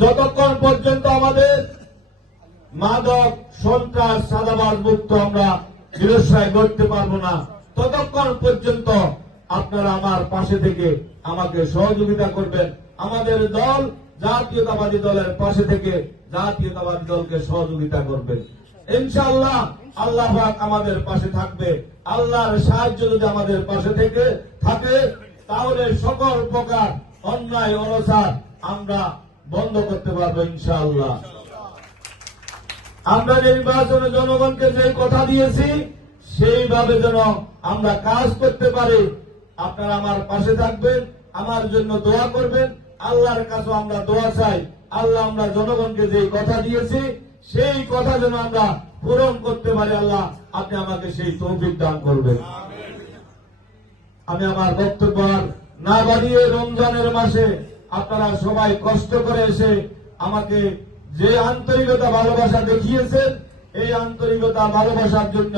যতক্ষণ পর্যন্ত আমাদের মাদক সন্ত্রাস চাঁদাবাজ মুক্ত আমরা নিরসয় করতে পারবো না, ততক্ষণ পর্যন্ত আপনারা আমার পাশে থেকে আমাকে সহযোগিতা করবেন। আমাদের দল জাতীয়তাবাদী দলের পাশে থেকে জাতীয়তাবাদী দলকে সহযোগিতা করবেন। ইনশাআল্লাহ আল্লাহ পাক আমাদের পাশে থাকবে। আল্লাহর সাহায্য যদি আমাদের পাশে থেকে থাকে, তাহলে সকল প্রকার অন্যায় অনাচার আমরা বন্ধ করতে পারবো ইনশাআল্লাহ। আমরা নির্বাচনে জনগণকে যে কথা দিয়েছি সেইভাবে যেন আমরা কাজ করতে পারি। আপনারা আমার পাশে থাকবেন, আমার জন্য দোয়া করবেন। আল্লাহর কাছে আমরা দোয়া চাই, আল্লাহ আমরা জনগণকে যে কথা দিয়েছি সেই কথা যেন আমরা পূরণ করতে পারি। আল্লাহ আপনি আমাকে সেই তৌফিক দান করবেন। আমি আমার বক্তব্য না বাড়িয়ে, রমজানের মাসে আপনারা সবাই কষ্ট করে এসে আমাকে যে আন্তরিকতা ভালোবাসা দেখিয়েছেন, এই আন্তরিকতা ভালোবাসার জন্য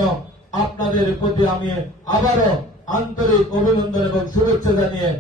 আপনাদের প্রতি আমি আবারও আন্তরিক অভিনন্দন এবং শুভেচ্ছা জানিয়ে